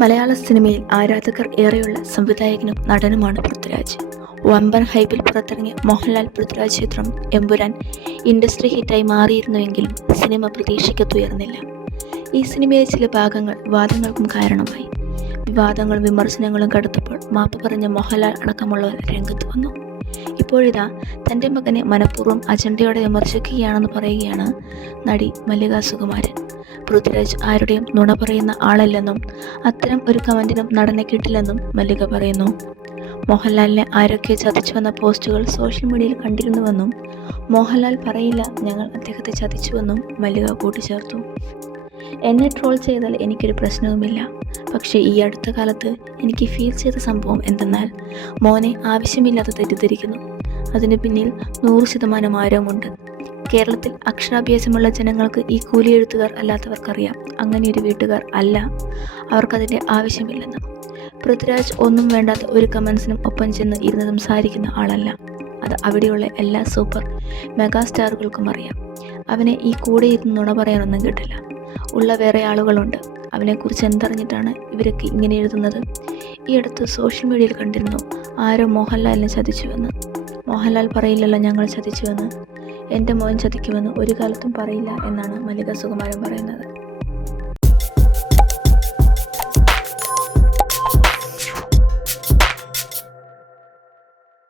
മലയാള സിനിമയിൽ ആരാധകർ ഏറെയുള്ള സംവിധായകനും നടനുമാണ് പൃഥ്വിരാജ്. വമ്പൻ ഹൈപ്പിൽ പുറത്തിറങ്ങിയ മോഹൻലാൽ പൃഥ്വിരാജ് ചിത്രം എമ്പുരാൻ ഇൻഡസ്ട്രി ഹിറ്റായി മാറിയിരുന്നുവെങ്കിലും സിനിമ പ്രതീക്ഷിക്കത്തുയർന്നില്ല ഈ സിനിമയിലെ ചില ഭാഗങ്ങൾ വാദങ്ങൾക്കും കാരണമായി. വിവാദങ്ങളും വിമർശനങ്ങളും കടുത്തപ്പോൾ മാപ്പ് പറഞ്ഞ മോഹൻലാൽ അടക്കമുള്ളവർ രംഗത്ത് വന്നു. ഇപ്പോഴിതാ തന്റെ മകനെ മനഃപൂർവം അജണ്ടയോടെ വിമർശിക്കുകയാണെന്ന് പറയുകയാണ് നടി മല്ലിക സുകുമാരൻ. പൃഥ്വിരാജ് ആരുടെയും നുണ പറയുന്ന ആളല്ലെന്നും അത്തരം ഒരു കമന്റിനും നടനെ കിട്ടില്ലെന്നും മല്ലിക പറയുന്നു. മോഹൻലാലിനെ ആരൊക്കെ ചതിച്ചുവെന്ന പോസ്റ്റുകൾ സോഷ്യൽ മീഡിയയിൽ കണ്ടിരുന്നുവെന്നും മോഹൻലാൽ പറയില്ല ഞങ്ങൾ അദ്ദേഹത്തെ ചതിച്ചുവെന്നും മല്ലിക കൂട്ടിച്ചേർത്തു. എന്നെ ട്രോൾ ചെയ്താൽ എനിക്കൊരു പ്രശ്നവുമില്ല. പക്ഷേ ഈ അടുത്ത കാലത്ത് എനിക്ക് ഫീൽ ചെയ്ത സംഭവം എന്തെന്നാൽ മോനെ ആവശ്യമില്ലാതെ തെറ്റിദ്ധരിക്കുന്നു. അതിന് പിന്നിൽ നൂറ് ശതമാനം ആരവുമുണ്ട് കേരളത്തിൽ അക്ഷരാഭ്യാസമുള്ള ജനങ്ങൾക്ക് ഈ കൂലി എഴുത്തുകാർ അല്ലാത്തവർക്കറിയാം. അങ്ങനെ ഒരു വീട്ടുകാർ അല്ല. അവർക്കതിന്റെ ആവശ്യമില്ലെന്ന്. പൃഥ്വിരാജ് ഒന്നും വേണ്ടാത്ത ഒരു കമൻസിനും ഒപ്പം ചെന്ന് ഇരുന്ന് സംസാരിക്കുന്ന ആളല്ല. അത് അവിടെയുള്ള എല്ലാ സൂപ്പർ മെഗാ സ്റ്റാറുകൾക്കും അറിയാം. അവനെ ഈ കൂടെ ഇരുന്ന് നുണ പറയാനൊന്നും കിട്ടില്ല. ഉള്ള വേറെ ആളുകളുണ്ട്. അവനെക്കുറിച്ച് എന്തറിഞ്ഞിട്ടാണ് ഇവരൊക്കെ ഇങ്ങനെ എഴുതുന്നത്? ഈ അടുത്ത് സോഷ്യൽ മീഡിയയിൽ കണ്ടിരുന്നു ആരോ മോഹൻലാലിനെ ചതിച്ചുവെന്ന്. മോഹൻലാൽ പറയില്ലല്ലോ ഞങ്ങൾ ചതിച്ചുവെന്ന്. എന്റെ മോൻ ചതിക്കുമെന്ന് ഒരു കാലത്തും പറയില്ല എന്നാണ് മല്ലിക സുകുമാരൻ പറയുന്നത്.